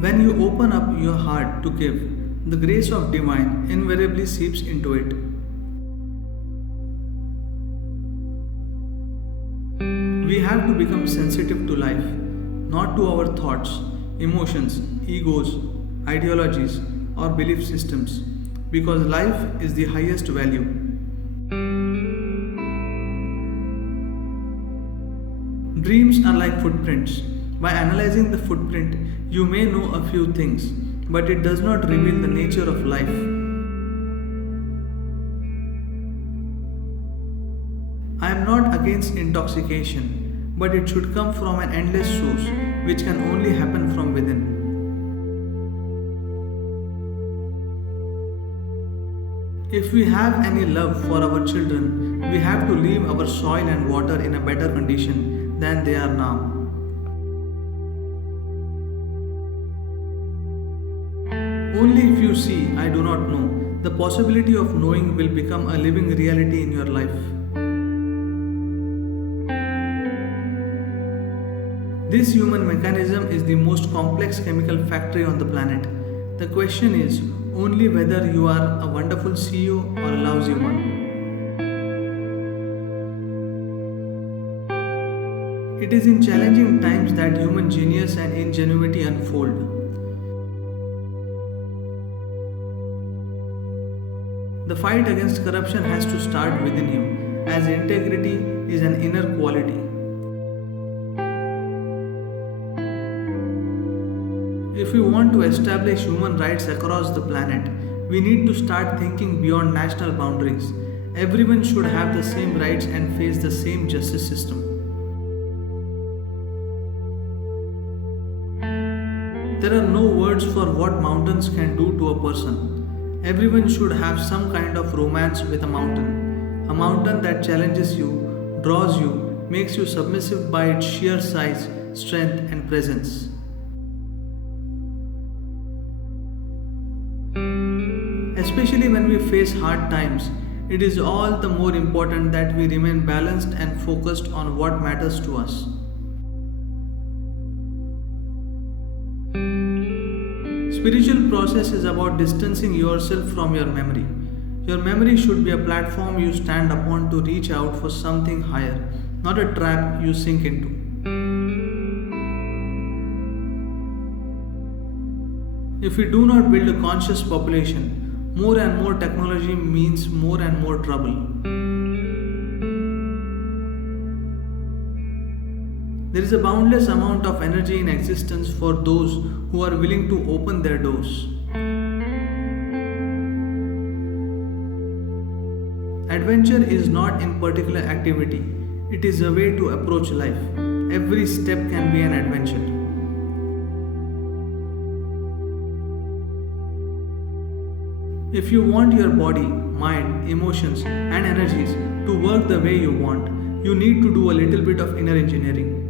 When you open up your heart to give, the grace of divine invariably seeps into it. We have to become sensitive to life, not to our thoughts, emotions, egos, ideologies, or belief systems, because life is the highest value. Dreams are like footprints. By analyzing the footprint, you may know a few things, but it does not reveal the nature of life. I am not against intoxication, but it should come from an endless source, which can only happen from within. If we have any love for our children, we have to leave our soil and water in a better condition than they are now. Only if you see, I do not know, the possibility of knowing will become a living reality in your life. This human mechanism is the most complex chemical factory on the planet. The question is only whether you are a wonderful CEO or a lousy one. It is in challenging times that human genius and ingenuity unfold. The fight against corruption has to start within you, as integrity is an inner quality. If we want to establish human rights across the planet, we need to start thinking beyond national boundaries. Everyone should have the same rights and face the same justice system. There are no words for what mountains can do to a person. Everyone should have some kind of romance with a mountain that challenges you, draws you, makes you submissive by its sheer size, strength, and presence. Especially when we face hard times, it is all the more important that we remain balanced and focused on what matters to us. Spiritual process is about distancing yourself from your memory. Your memory should be a platform you stand upon to reach out for something higher, not a trap you sink into. If we do not build a conscious population, more and more technology means more and more trouble. There is a boundless amount of energy in existence for those who are willing to open their doors. Adventure is not in particular activity, it is a way to approach life. Every step can be an adventure. If you want your body, mind, emotions, and energies to work the way you want, you need to do a little bit of inner engineering.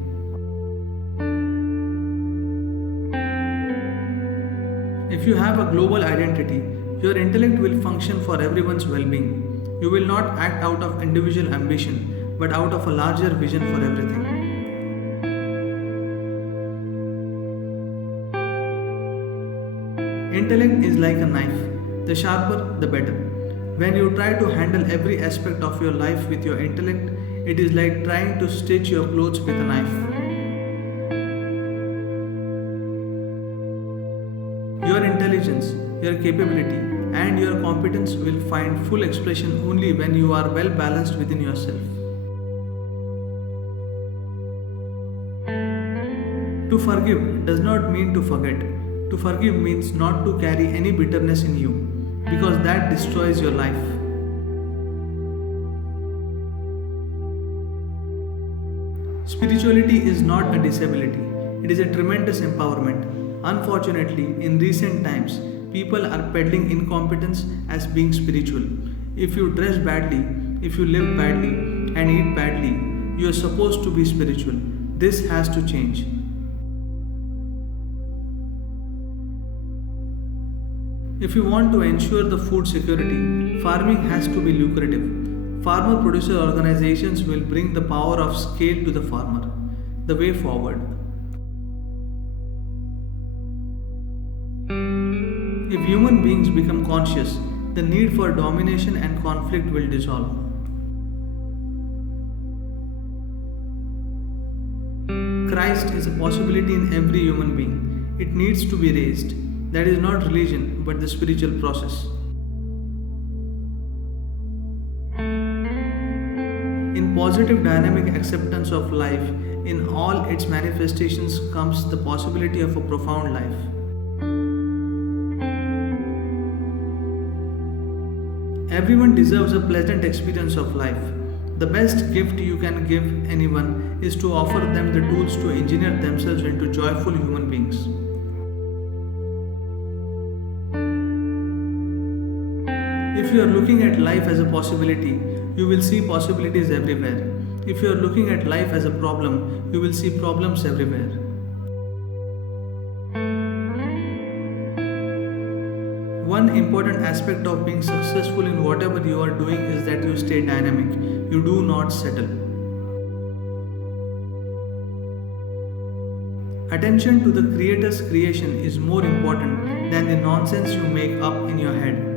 If you have a global identity, your intellect will function for everyone's well-being. You will not act out of individual ambition, but out of a larger vision for everything. Intellect is like a knife. The sharper, the better. When you try to handle every aspect of your life with your intellect, it is like trying to stitch your clothes with a knife. Your intelligence, your capability, and your competence will find full expression only when you are well balanced within yourself. To forgive does not mean to forget. To forgive means not to carry any bitterness in you, because that destroys your life. Spirituality is not a disability, it is a tremendous empowerment. Unfortunately, in recent times, people are peddling incompetence as being spiritual. If you dress badly, if you live badly, and eat badly, you are supposed to be spiritual. This has to change. If you want to ensure the food security, farming has to be lucrative. Farmer producer organizations will bring the power of scale to the farmer. The way forward. human beings become conscious, the need for domination and conflict will dissolve. Christ is a possibility in every human being. It needs to be raised. That is not religion, but the spiritual process. In positive dynamic acceptance of life in all its manifestations comes the possibility of a profound life. Everyone deserves a pleasant experience of life. The best gift you can give anyone is to offer them the tools to engineer themselves into joyful human beings. If you are looking at life as a possibility, you will see possibilities everywhere. If you are looking at life as a problem, you will see problems everywhere. One important aspect of being successful in whatever you are doing is that you stay dynamic. You do not settle. Attention to the Creator's creation is more important than the nonsense you make up in your head.